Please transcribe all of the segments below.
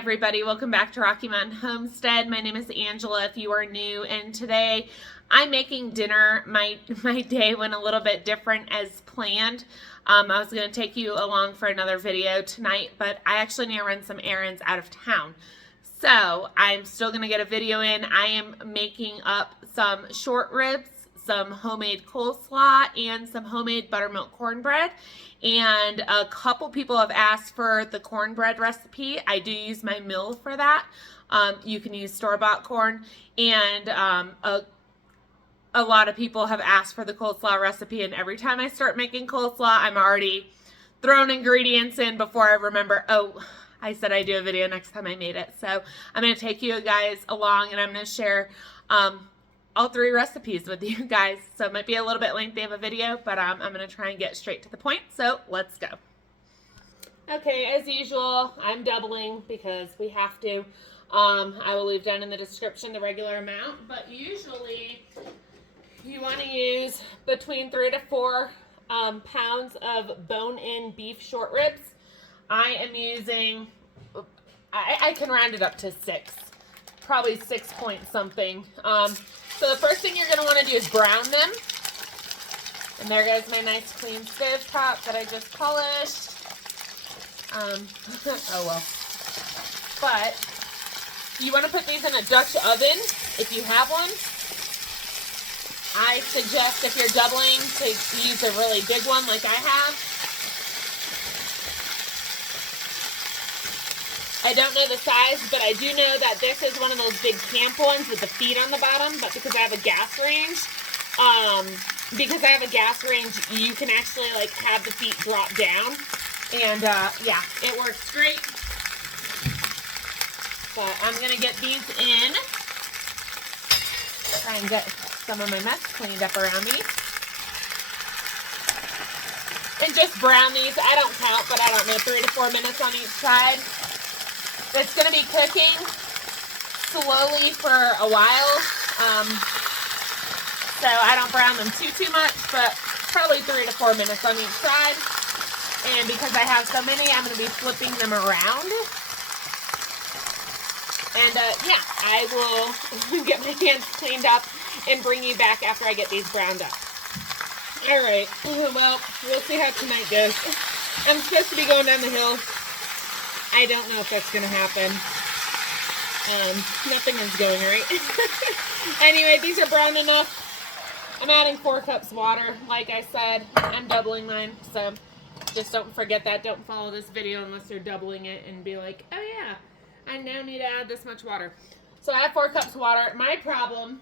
everybody, welcome back to Rocky Mountain Homestead. My name is Angela if you are new, and today I'm making dinner. My day went a little bit different as planned. I was going to take you along for another video tonight, but I actually need to run some errands out of town. So I'm still going to get a video in. I am making up some short ribs, some homemade coleslaw, and some homemade buttermilk cornbread. And a couple people have asked for the cornbread recipe. I do use my mill for that. You can use store-bought corn. And a lot of people have asked for the coleslaw recipe. And every time I start making coleslaw, I'm already throwing ingredients in before I remember, oh, I said I'd do a video next time I made it. So I'm going to take you guys along, and I'm going to share all three recipes with you guys. So it might be a little bit lengthy of a video, but I'm going to try and get straight to the point. So let's go. Okay, as usual, I'm doubling because we have to. I will leave down in the description the regular amount, but usually you want to use between 3 to 4 pounds of bone-in beef short ribs. I am using, I can round it up to 6, probably 6 point something. So the first thing you're going to want to do is brown them. And there goes my nice clean stove top that I just polished. Oh well. But you want to put these in a Dutch oven if you have one. I suggest if you're doubling to use a really big one like I have. I don't know the size, but I do know that this is one of those big camp ones with the feet on the bottom, but because I have a gas range, you can actually like have the feet drop down, and yeah, it works great. But I'm going to get these in, try and get some of my mess cleaned up around me. And just brown these, I don't count, but I don't know, 3 to 4 minutes on each side. It's going to be cooking slowly for a while, so I don't brown them too much, but probably 3 to 4 minutes on each side. And because I have so many, I'm going to be flipping them around. And yeah, I will get my hands cleaned up and bring you back after I get these browned up. All right, well, we'll see how tonight goes. I'm supposed to be going down the hill. I don't know if that's going to happen. Nothing is going right. Anyway, these are brown enough. I'm adding 4 cups water. Like I said, I'm doubling mine. So just don't forget that. Don't follow this video unless you're doubling it and be like, oh yeah, I now need to add this much water. So I have 4 cups of water. My problem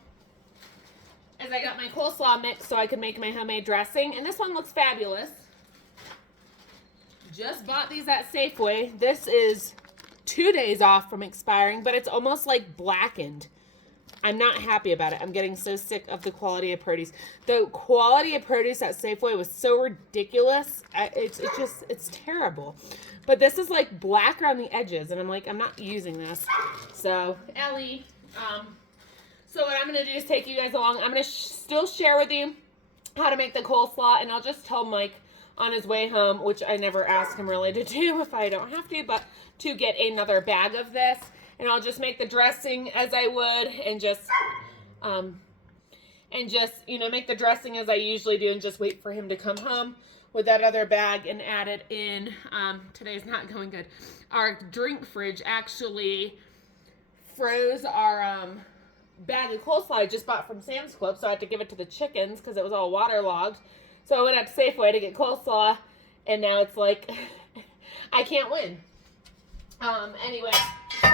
is I got my coleslaw mix so I could make my homemade dressing. And this one looks fabulous. Just bought these at Safeway. This is 2 days off from expiring, but it's almost like blackened. I'm not happy about it. I'm getting so sick of the quality of produce. The quality of produce at Safeway was so ridiculous. It's terrible. But this is like black around the edges, and I'm like, I'm not using this. So, Ellie, so what I'm going to do is take you guys along. I'm going to still share with you how to make the coleslaw, and I'll just tell Mike on his way home, which I never ask him really to do if I don't have to, but to get another bag of this. And I'll just make the dressing as I would, and just, you know, make the dressing as I usually do, and just wait for him to come home with that other bag and add it in. Today's not going good. Our drink fridge actually froze our bag of coleslaw I just bought from Sam's Club, so I had to give it to the chickens because it was all waterlogged. So I went out to Safeway to get coleslaw, and now it's like, I can't win. Anyway, so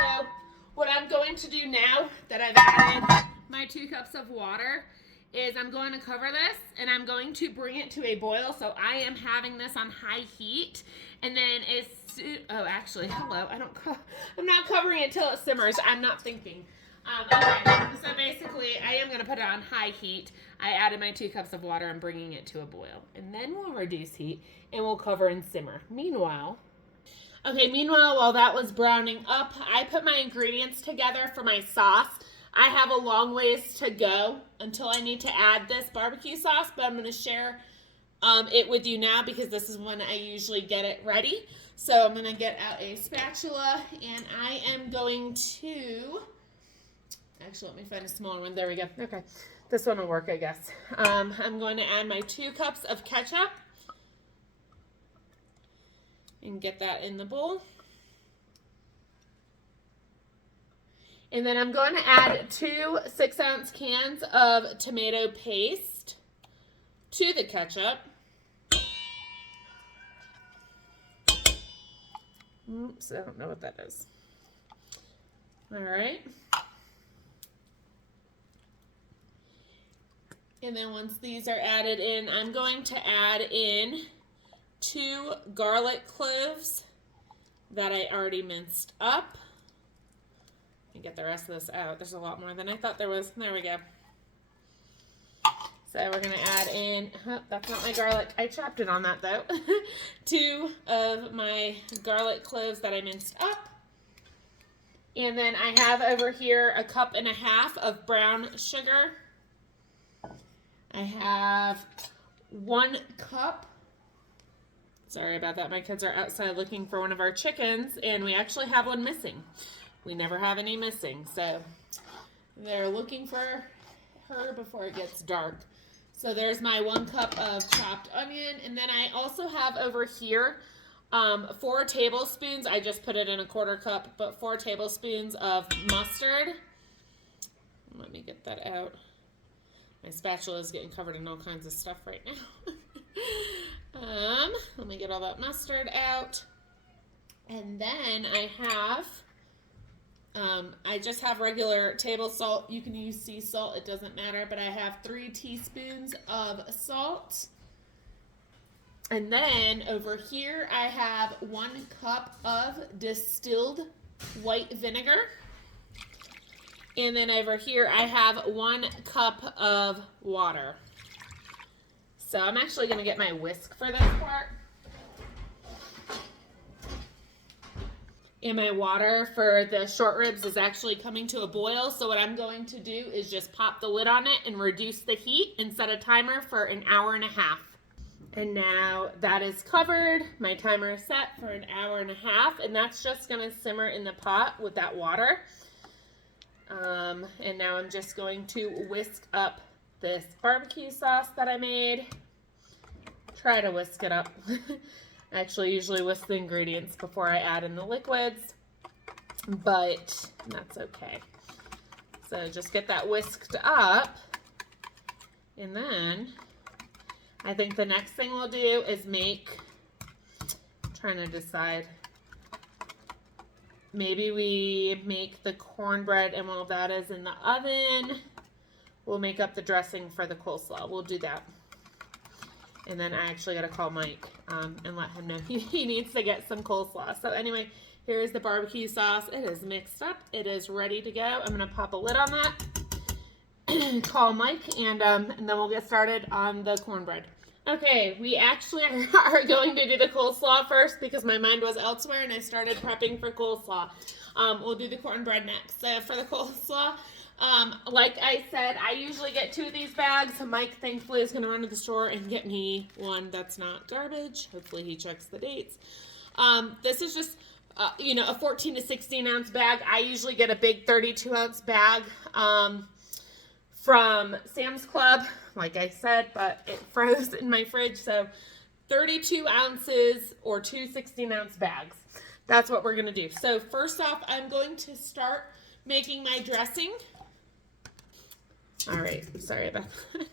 what I'm going to do now that I've added my 2 cups of water is I'm going to cover this, and I'm going to bring it to a boil. So I am having this on high heat, and then oh, actually, hello, I'm not covering it till it simmers. I'm not thinking. Okay, so basically, I am going to put it on high heat. I added my 2 cups of water. I'm bringing it to a boil. And then we'll reduce heat, and we'll cover and simmer. Meanwhile, while that was browning up, I put my ingredients together for my sauce. I have a long ways to go until I need to add this barbecue sauce, but I'm going to share it with you now because this is when I usually get it ready. So I'm going to get out a spatula and I am going to, actually let me find a smaller one. There we go. Okay. This one will work, I guess. I'm going to add my 2 cups of ketchup and get that in the bowl. And then I'm going to add 2 6-ounce cans of tomato paste to the ketchup. Oops, I don't know what that is. All right. And then once these are added in, I'm going to add in 2 garlic cloves that I already minced up. And get the rest of this out. There's a lot more than I thought there was. There we go. So we're going to add in, oh, that's not my garlic. I chopped it on that though. 2 of my garlic cloves that I minced up. And then I have over here a 1.5 cups of brown sugar. I have 1 cup. Sorry about that. My kids are outside looking for one of our chickens and we actually have one missing. We never have any missing. So they're looking for her before it gets dark. So there's my 1 cup of chopped onion. And then I also have over here 4 tablespoons. I just put it in a 1/4 cup, but 4 tablespoons of mustard. Let me get that out. My spatula is getting covered in all kinds of stuff right now. Let me get all that mustard out. And then I have, I just have regular table salt. You can use sea salt, it doesn't matter, but I have 3 teaspoons of salt. And then over here I have 1 cup of distilled white vinegar. And then over here I have 1 cup of water. So I'm actually going to get my whisk for this part. And my water for the short ribs is actually coming to a boil. So what I'm going to do is just pop the lid on it and reduce the heat and set a timer for 1.5 hours. And now that is covered. My timer is set for 1.5 hours, and that's just going to simmer in the pot with that water. And now I'm just going to whisk up this barbecue sauce that I made. Try to whisk it up. I actually usually whisk the ingredients before I add in the liquids, but that's okay. So just get that whisked up, and then I think the next thing we'll do is make, I'm trying to decide, maybe we make the cornbread, and while that is in the oven, we'll make up the dressing for the coleslaw. We'll do that. And then I actually got to call Mike and let him know he needs to get some coleslaw. So anyway, here's the barbecue sauce. It is mixed up. It is ready to go. I'm going to pop a lid on that, call Mike, and then we'll get started on the cornbread. Okay, we actually are going to do the coleslaw first because my mind was elsewhere and I started prepping for coleslaw. We'll do the cornbread next. So for the coleslaw, like I said, I usually get 2 of these bags. Mike thankfully is going to run to the store and get me one that's not garbage. Hopefully he checks the dates. This is just, a 14 to 16 ounce bag. I usually get a big 32 ounce bag from Sam's Club, like I said, but it froze in my fridge. So 32 ounces or 2 16-ounce bags. That's what we're going to do. So first off, I'm going to start making my dressing. All right, sorry about that.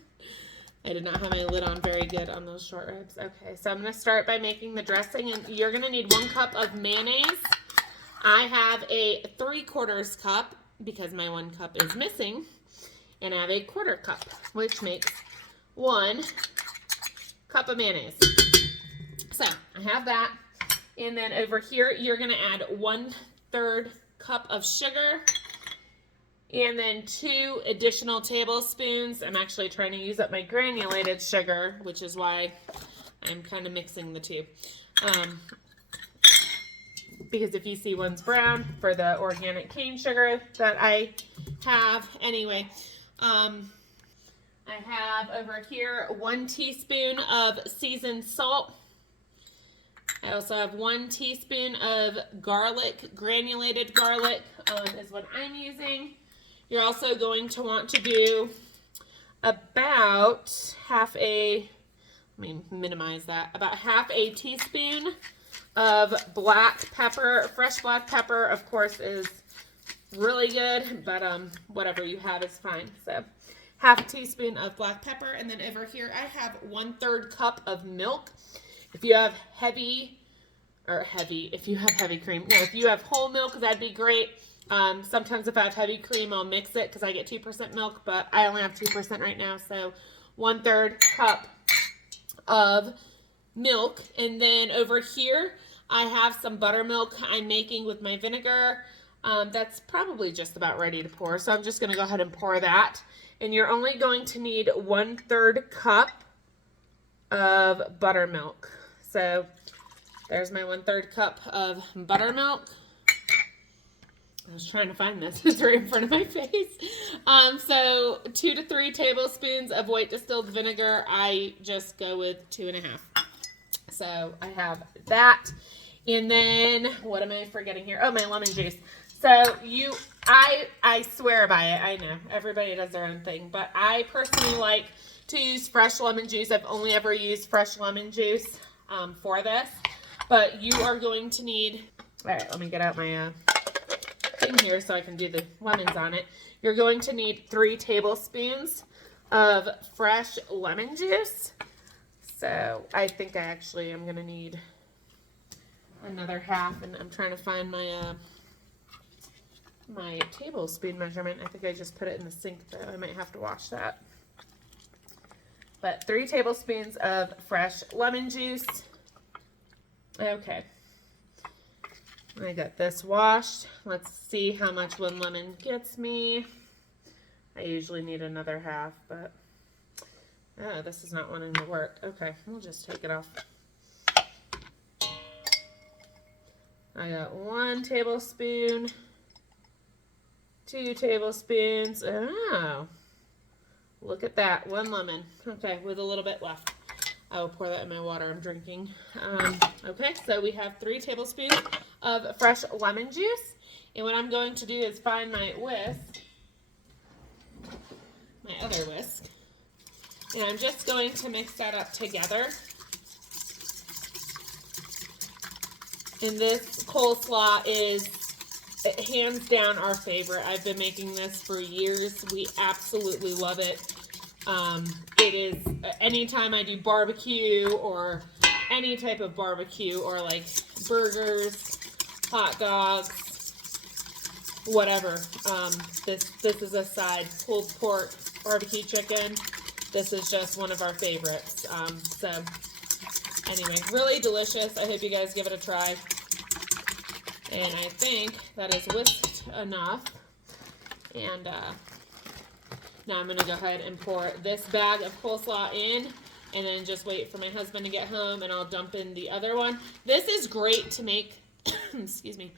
I did not have my lid on very good on those short ribs. Okay, so I'm going to start by making the dressing, and you're going to need 1 cup of mayonnaise. I have a 3/4 cup because my 1 cup is missing, and I have a 1/4 cup, which makes 1 cup of mayonnaise. So I have that, and then over here you're going to add 1/3 cup of sugar. And then 2 additional tablespoons. I'm actually trying to use up my granulated sugar, which is why I'm kind of mixing the 2. Because if you see one's brown for the organic cane sugar that I have. Anyway, I have over here 1 teaspoon of seasoned salt. I also have 1 teaspoon of garlic, granulated garlic is what I'm using. You're also going to want to do about half a, let me minimize that, about half a teaspoon of black pepper. Fresh black pepper, of course, is really good, but whatever you have is fine. So half a teaspoon of black pepper, and then over here I have 1/3 cup of milk. If you have if you have heavy cream, no, if you have whole milk, that'd be great. Sometimes if I have heavy cream, I'll mix it because I get 2% milk, but I only have 2% right now, so 1/3 cup of milk. And then over here, I have some buttermilk I'm making with my vinegar. That's probably just about ready to pour, so I'm just going to go ahead and pour that. And you're only going to need 1/3 cup of buttermilk. So there's my 1/3 cup of buttermilk. I was trying to find this. It's right in front of my face. So 2 to 3 tablespoons of white distilled vinegar. I just go with 2.5. So I have that. And then, what am I forgetting here? Oh, my lemon juice. So I swear by it. I know everybody does their own thing, but I personally like to use fresh lemon juice. I've only ever used fresh lemon juice for this, but you are going to need, all right, let me get out my thing here so I can do the lemons on it. You're going to need 3 tablespoons of fresh lemon juice. So I think I actually am going to need another half, and I'm trying to find my my tablespoon measurement. I think I just put it in the sink, though. I might have to wash that. But 3 tablespoons of fresh lemon juice. Okay. I got this washed. Let's see how much 1 lemon gets me. I usually need another half, but oh, this is not wanting to work. Okay, we'll just take it off. I got 1 tablespoon, 2 tablespoons. Oh, look at that, 1 lemon. Okay, with a little bit left. I will pour that in my water I'm drinking. Okay, so we have 3 tablespoons of fresh lemon juice. And what I'm going to do is find my whisk, my other whisk. And I'm just going to mix that up together. And this coleslaw is hands down our favorite. I've been making this for years. We absolutely love it. It is anytime I do barbecue or any type of barbecue or like burgers, hot dogs, whatever. This is a side. Pulled pork, barbecue chicken. This is just one of our favorites. So anyway, really delicious. I hope you guys give it a try. And I think that is whisked enough. And now I'm going to go ahead and pour this bag of coleslaw in and then just wait for my husband to get home and I'll dump in the other one. This is great to make, excuse me.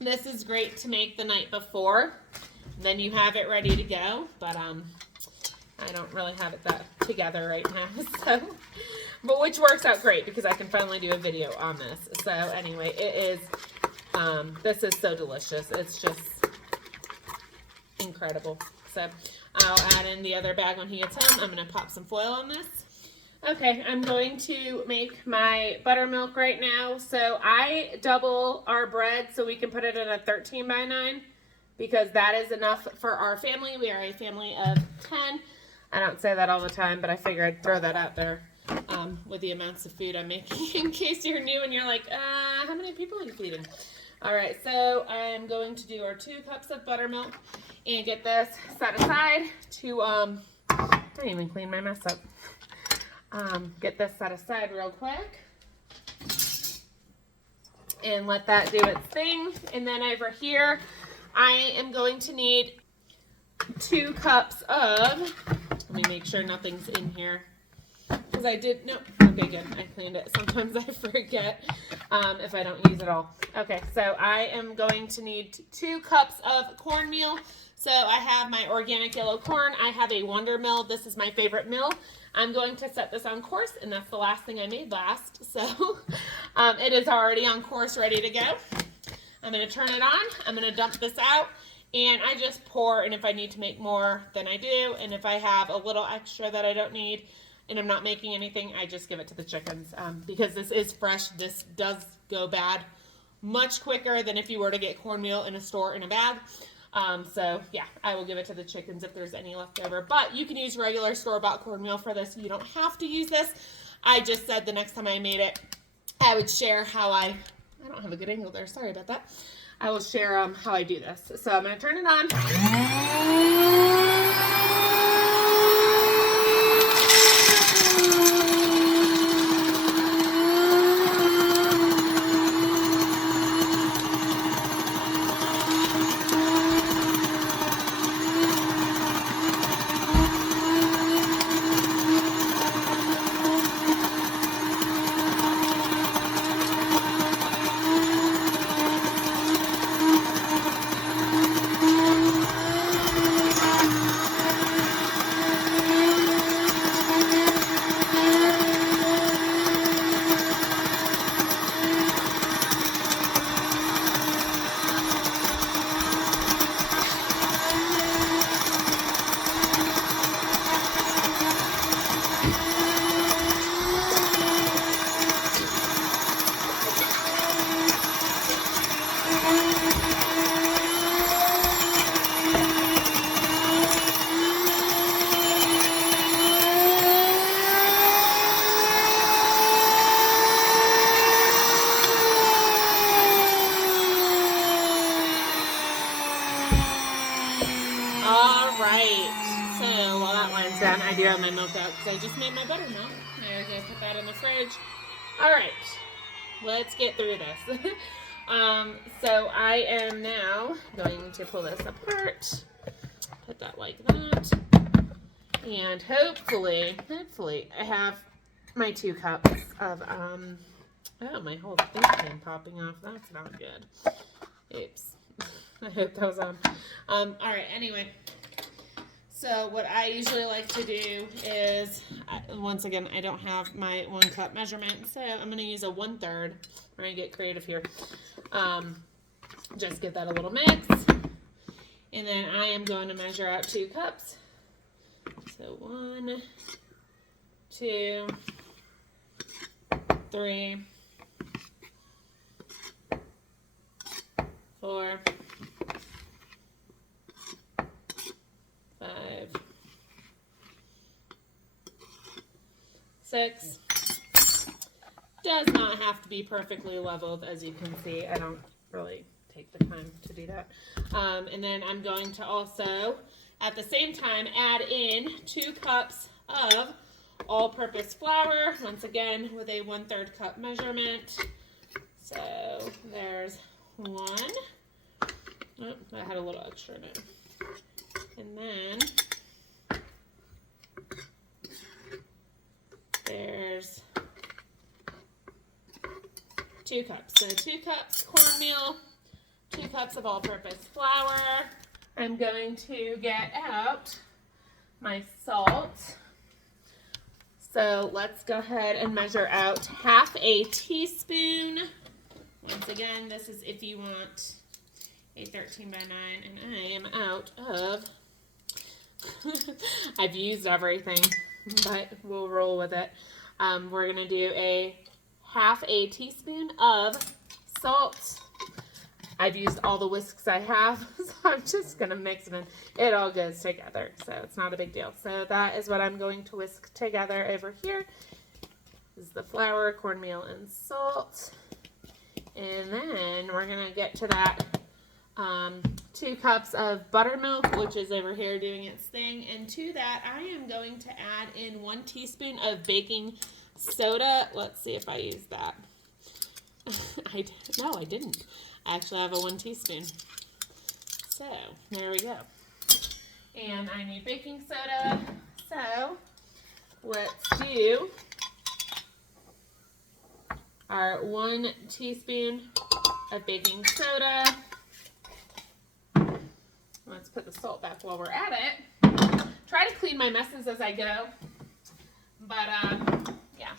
This is great to make the night before. Then you have it ready to go. But I don't really have it that together right now. So, but which works out great because I can finally do a video on this. So anyway, it is, this is so delicious. It's just incredible. So I'll add in the other bag when he gets home. I'm going to pop some foil on this. Okay, I'm going to make my buttermilk right now. So I double our bread so we can put it in a 13 by 9 because that is enough for our family. We are a family of 10. I don't say that all the time, but I figured I'd throw that out there with the amounts of food I'm making in case you're new and you're like, how many people are you feeding? All right, so I'm going to do our 2 cups of buttermilk and get this set aside to, I didn't even clean my mess up. Get this set aside real quick and let that do its thing. And then over here, I am going to need 2 cups of, let me make sure nothing's in here because because I did, no, okay, good. I cleaned it. Sometimes I forget if I don't use it all. Okay, so I am going to need 2 cups of cornmeal. So I have my organic yellow corn. I have a Wonder Mill. This is my favorite mill. I'm going to set this on course, and that's the last thing I made last. So it is already on course, ready to go. I'm going to turn it on. I'm going to dump this out, and I just pour, and if I need to make more, then I do. And if I have a little extra that I don't need and I'm not making anything, I just give it to the chickens. Because this is fresh, this does go bad much quicker than if you were to get cornmeal in a store in a bag. So yeah, I will give it to the chickens if there's any left over. But you can use regular store-bought cornmeal for this. You don't have to use this. I just said the next time I made it, I would share how I don't have a good angle there. Sorry about that. I will share how I do this. So I'm going to turn it on. Done. I do have my milk out because I just made my buttermilk. I'm going to put that in the fridge. All right, let's get through this. So I am now going to pull this apart, put that like that, and hopefully I have my 2 cups of, oh, my whole thing came popping off. That's not good. Oops. I hope that was on. All right, anyway. So what I usually like to do is, once again, I don't have my 1 cup measurement, so I'm going to use a 1/3. We're going to get creative here. Just give that a little mix. And then I am going to measure out 2 cups. So 1, 2, 3, 4, 5, 6. Does not have to be perfectly leveled, as you can see. I don't really take the time to do that. And then I'm going to also, at the same time, add in 2 cups of all-purpose flour, once again with a 1/3 cup measurement. So there's 1. Oh, I had a little extra in it. And then there's 2 cups. So 2 cups cornmeal, 2 cups of all-purpose flour. I'm going to get out my salt. So let's go ahead and measure out 1/2 a teaspoon. Once again, this is if you want a 13 by 9, and I am out of, I've used everything, but we'll roll with it. We're going to do a 1/2 a teaspoon of salt. I've used all the whisks I have, so I'm just going to mix it in. It all goes together, so it's not a big deal. So that is what I'm going to whisk together over here. This is the flour, cornmeal, and salt. And then we're going to get to that 2 cups of buttermilk, which is over here doing its thing. And to that, I am going to add in 1 teaspoon of baking soda. Let's see if I use that. No, I didn't. I actually have a 1 teaspoon. So, there we go. And I need baking soda. So, let's do our 1 teaspoon of baking soda. Let's put the salt back while we're at it. Try to clean my messes as I go. But, yeah,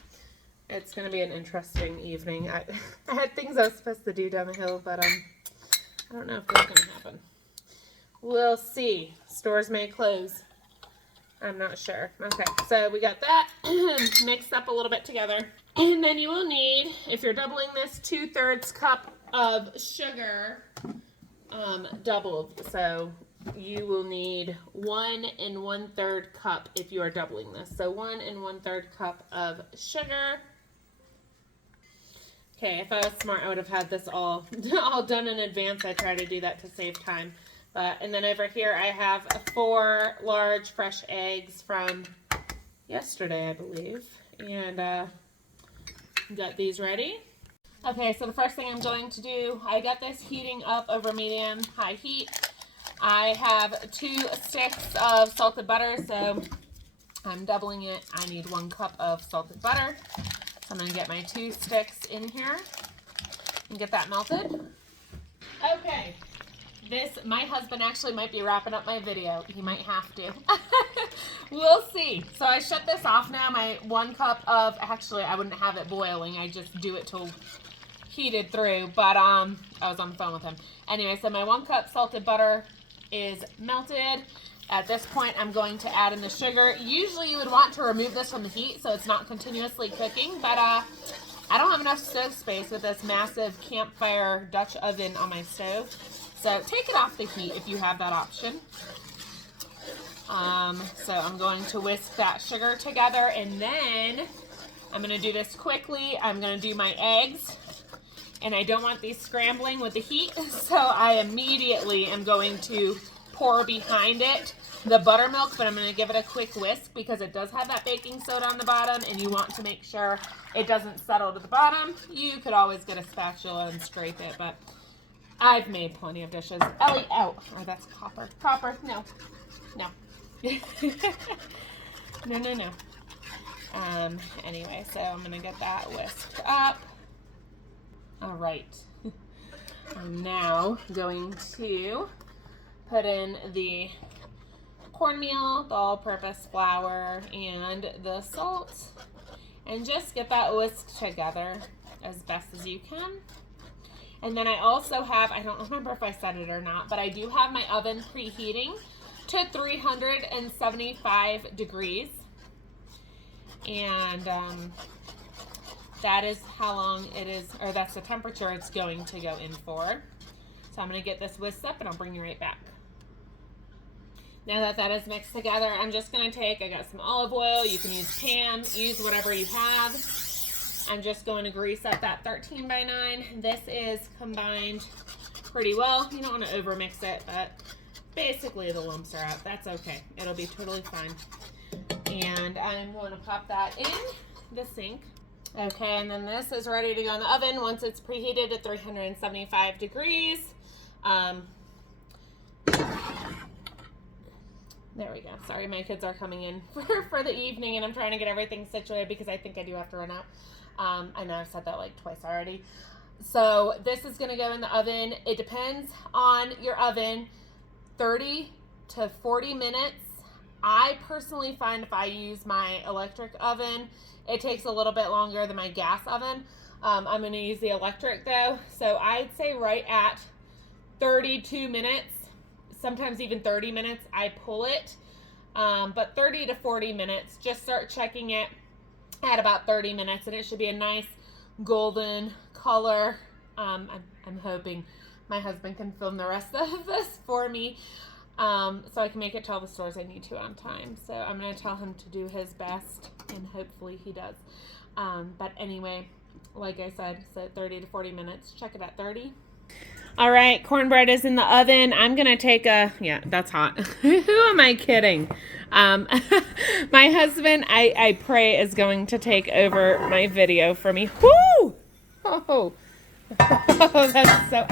it's going to be an interesting evening. I had things I was supposed to do down the hill, but I don't know if that's going to happen. We'll see. Stores may close. I'm not sure. Okay, so we got that mixed up a little bit together. And then you will need, if you're doubling this, 2/3 cup of sugar doubled. So you will need 1 1/3 cup if you are doubling this. So 1 1/3 cup of sugar. Okay, if I was smart, I would have had this all done in advance. I try to do that to save time. And then over here I have 4 large fresh eggs from yesterday, I believe. And got these ready. Okay, so the first thing I'm going to do, I got this heating up over medium-high heat. I have 2 sticks of salted butter, so I'm doubling it. I need 1 cup of salted butter. So I'm going to get my 2 sticks in here and get that melted. Okay, my husband actually might be wrapping up my video. He might have to. We'll see. So I shut this off now. My 1 cup of, actually I wouldn't have it boiling. I just do it till heated through, but I was on the phone with him. Anyway, so my 1 cup salted butter is melted. At this point, I'm going to add in the sugar. Usually you would want to remove this from the heat so it's not continuously cooking, but I don't have enough stove space with this massive campfire Dutch oven on my stove. So take it off the heat if you have that option. So I'm going to whisk that sugar together, and then I'm going to do this quickly. I'm going to do my eggs, and I don't want these scrambling with the heat, so I immediately am going to pour behind it the buttermilk, but I'm going to give it a quick whisk because it does have that baking soda on the bottom, and you want to make sure it doesn't settle to the bottom. You could always get a spatula and scrape it, but I've made plenty of dishes. Ellie, out. Oh, that's copper. Copper, no. No. No. Anyway, so I'm going to get that whisked up. All right. I'm now going to put in the cornmeal, the all-purpose flour, and the salt, and just get that whisked together as best as you can. And then I also have, I don't remember if I said it or not, but I do have my oven preheating to 375 degrees. And that is how long it is, or that's the temperature it's going to go in for. So I'm going to get this whisked up and I'll bring you right back. Now that that is mixed together, I'm just going to take, I got some olive oil. You can use pan, use whatever you have. I'm just going to grease up that 13 by 9. This is combined pretty well. You don't want to over mix it, but basically the lumps are out. That's okay. It'll be totally fine. And I'm going to pop that in the sink. Okay, and then this is ready to go in the oven once it's preheated to 375 degrees. There we go. Sorry, my kids are coming in for the evening, and I'm trying to get everything situated because I think I do have to run out. I know I've said that like twice already. So this is going to go in the oven. It depends on your oven, 30 to 40 minutes. I personally find if I use my electric oven, it takes a little bit longer than my gas oven. I'm going to use the electric though. So I'd say right at 32 minutes, sometimes even 30 minutes, I pull it. But 30 to 40 minutes, just start checking it at about 30 minutes, and it should be a nice golden color. I'm hoping my husband can film the rest of this for me, so I can make it to all the stores I need to on time. So I'm going to tell him to do his best, and hopefully he does. But anyway, like I said, so 30 to 40 minutes. Check it at 30. All right, cornbread is in the oven. I'm going to take yeah, that's hot. Who am I kidding? My husband, I pray, is going to take over my video for me. Woo! Oh, that's so,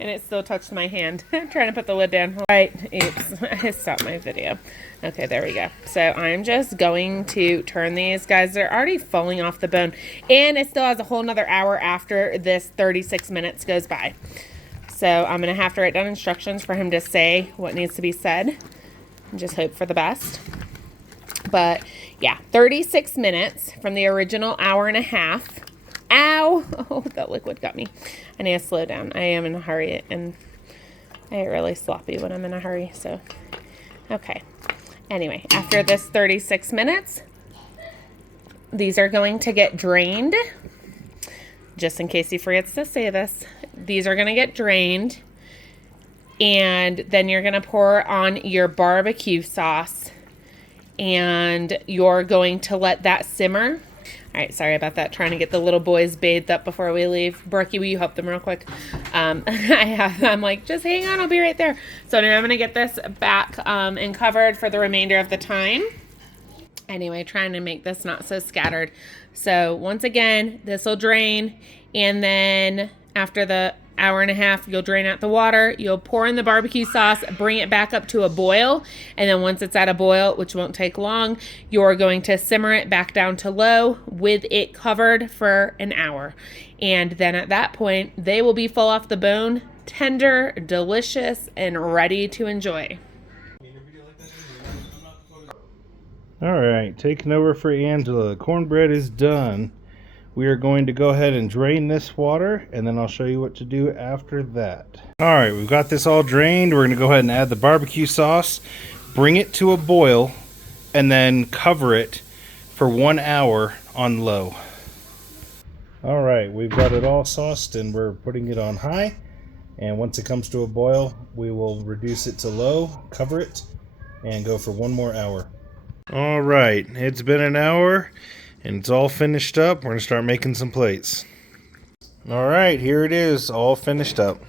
and it still touched my hand. I'm trying to put the lid down. Right, oops, I stopped my video. Okay, there we go. So I'm just going to turn these, guys. They're already falling off the bone, and it still has a whole nother hour after this 36 minutes goes by. So I'm gonna have to write down instructions for him to say what needs to be said and just hope for the best. But yeah, 36 minutes from the original hour and a half. Ow! Oh, that liquid got me. I need to slow down. I am in a hurry, and I get really sloppy when I'm in a hurry, so. Okay. Anyway, after this 36 minutes, these are going to get drained. Just in case he forgets to say this, these are going to get drained. And then you're going to pour on your barbecue sauce. And you're going to let that simmer. All right, sorry about that. Trying to get the little boys bathed up before we leave. Brookie, will you help them real quick? I'm like, just hang on, I'll be right there. So now I'm gonna get this back and covered for the remainder of the time. Anyway, trying to make this not so scattered. So once again, this will drain, and then after the hour and a half, you'll drain out the water, you'll pour in the barbecue sauce, bring it back up to a boil, and then once it's at a boil, which won't take long, you're going to simmer it back down to low with it covered for an hour. And then at that point, they will be full off the bone, tender, delicious, and ready to enjoy. All right, taking over for Angela. Cornbread is done. We are going to go ahead and drain this water, and then I'll show you what to do after that. All right, we've got this all drained. We're going to go ahead and add the barbecue sauce, bring it to a boil, and then cover it for 1 hour on low. All right, we've got it all sauced, and we're putting it on high. And once it comes to a boil, we will reduce it to low, cover it, and go for 1 more hour. All right, it's been an hour. And it's all finished up. We're going to start making some plates. All right, here it is, all finished up.